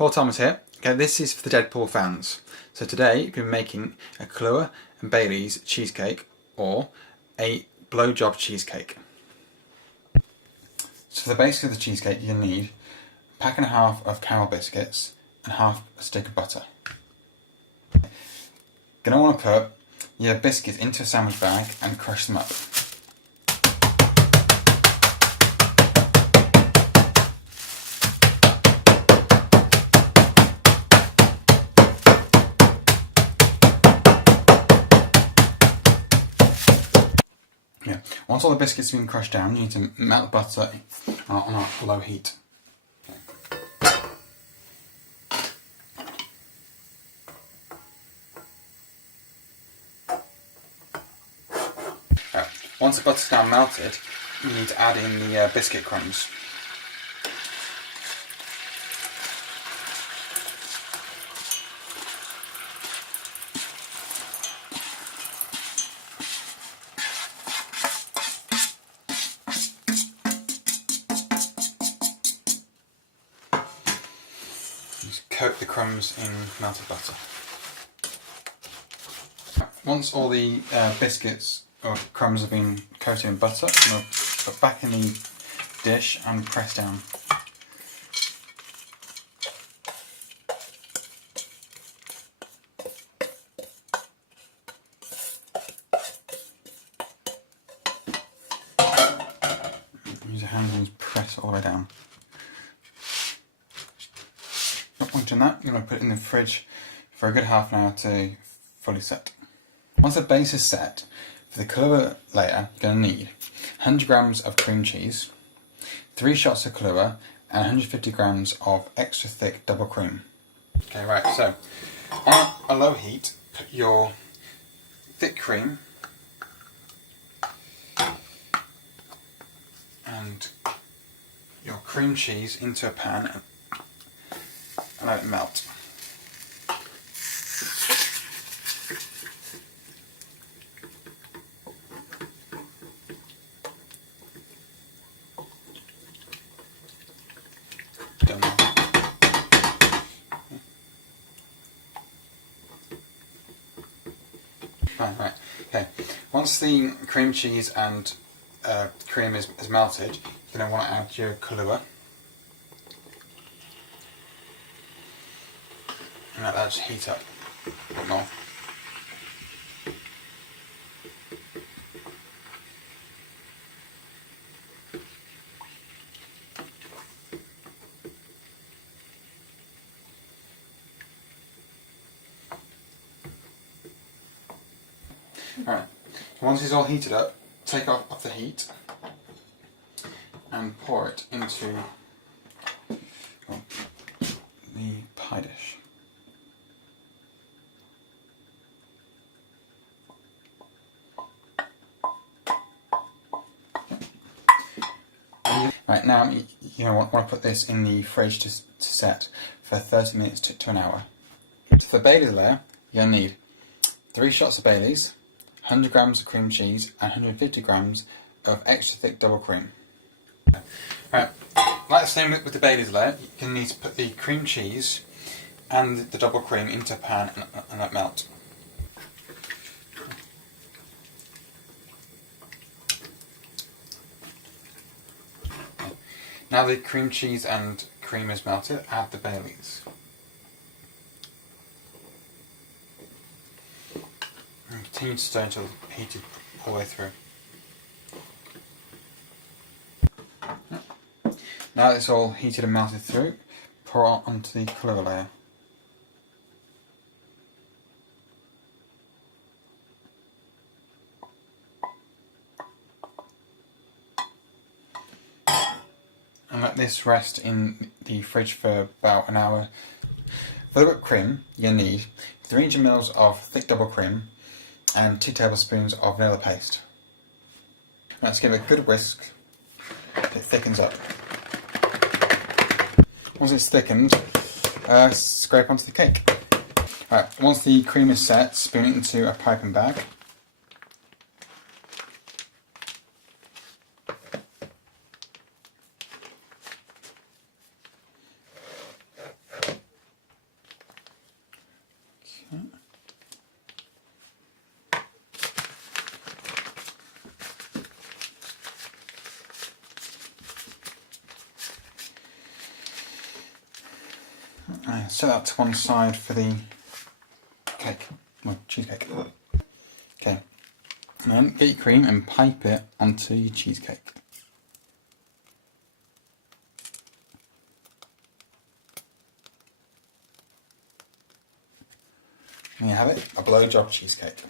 Paul Thomas here. Okay, this is for the Deadpool fans. So today we've been making a Kahlua and Bailey's cheesecake or a blowjob cheesecake. So for the base of the cheesecake you're going to need a pack and a half of caramel biscuits and half a stick of butter. You're going to want to put your biscuits into a sandwich bag and crush them up. Yeah. Once all the biscuits have been crushed down, you need to melt the butter on a low heat. Once the butter's now melted, you need to add in the biscuit crumbs. Just coat the crumbs in melted butter. Once all the biscuits or crumbs have been coated in butter, we'll put back in the dish and press down. Use your hands and press all the way down. Once done that, you're going to put it in the fridge for a good half an hour to fully set. Once the base is set, for the Kahlua layer, you're going to need 100 grams of cream cheese, 3 shots of Kahlua, and 150 grams of extra thick double cream. Okay, right, so on a low heat, put your thick cream and your cream cheese into a pan and let it melt. Done. Right. Okay. Once the cream cheese and cream is melted, you're going to want to add your Kahlua. And let that just heat up a bit more. Alright, once it's all heated up, take off the heat and pour it into the pie dish. Right, now you want to put this in the fridge to set for 30 minutes to an hour. So for the Bailey's layer, you're going to need 3 shots of Bailey's, 100 grams of cream cheese, and 150 grams of extra thick double cream. Right, like the same with the Bailey's layer, you're going to need to put the cream cheese and the double cream into a pan and let melt. Now the cream cheese and cream is melted, add the Bailey's. And continue to stir until heated all the way through. Now that it's all heated and melted through, pour it onto the Kahlua layer. And let this rest in the fridge for about an hour. For the whipped cream, you need 300 ml of thick double cream and 2 tablespoons of vanilla paste. Let's give it a good whisk so it thickens up. Once it's thickened, scrape onto the cake. Right, once the cream is set, spoon it into a piping bag. Set that to one side for the cake, well, cheesecake. Okay, and then get your cream and pipe it onto your cheesecake. There you have it, a blowjob cheesecake.